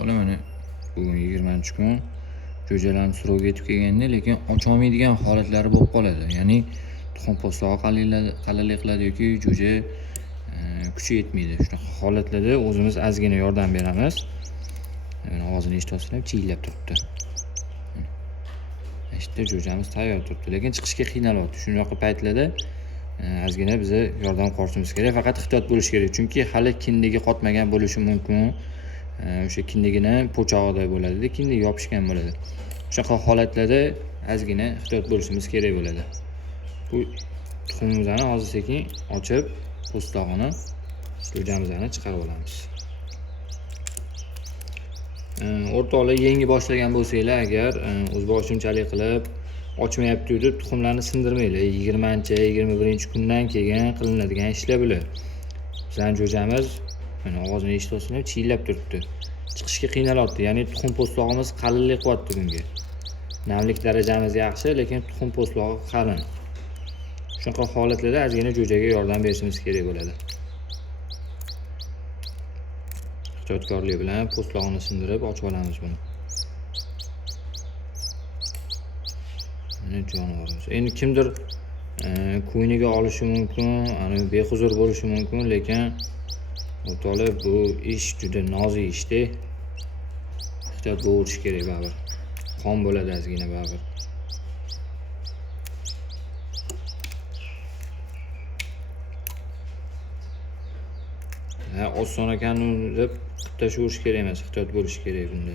Misoli mana bugun 20-kun jo'jalarni surovga yetib kelganda, lekin ocholmaydigan holatlari bo'lib qoladi. Ya'ni tuxum po'stlog'i qalinlik qiladi yoki jo'ja kuchi yetmaydi. Shunaqa holatlarda o'zimiz ozgina yordam beramiz. Mana ovozini eshityapsizlar, chiyillab turibdi. Ishda jo'jamiz tayyor turibdi, lekin chiqishga qiynalyapti. Shunaqa paytlarda ozgina biza yordam ko'rsatishimiz kerak. Faqat ehtiyot bo'lish kerak, chunki hali kindigi qotmagan bo'lishi mumkin. O'sha kindigini po'chog'ida bo'ladi, kindik yopishgan bo'ladi. Shunaqa holatlarda ozgina ehtiyot bo'lishimiz kerak bo'ladi. Bu tuxumimizni hozir sekin ochib, po'stlog'ini, jo'jamizni chiqarib olamiz. O'rtoqlar, yangi boshlagan bo'lsanglar agar o'zboshimchalik qilib ochmayapti deb tuxumlarni sindirmanglar. 20-21-kundan keyin qilinadigan ishlar bular. Bizning jo'jamiz mana ovozini eshityapsizlar, chiyillab turibdi. Chiqishga qiynalyapti. Ya'ni tuxum po'stlog'imiz qalinlik qilyapti bunga. Namlik darajamiz yaxshi, lekin tuxum po'stlog'i qalin. Shunaqa holatlarda ozgina jo'jaga yordam berishimiz kerak bo'ladi. Ehtiyotkorlik bilan po'stlog'ini sindirib ochib olamiz buni. Mana jonivorimiz. Endi kimdir ko'yniga olishi mumkin, ana behuzur bo'lishi mumkin, lekin o'rtoqlar, bu ish juda nozik ishda. Ehtiyot bo'lish kerak baribir. Qon bo'ladi ozgina baribir. Oson ekan deb qilib tashlash kerak emas, ehtiyot bo'lish kerak bunda.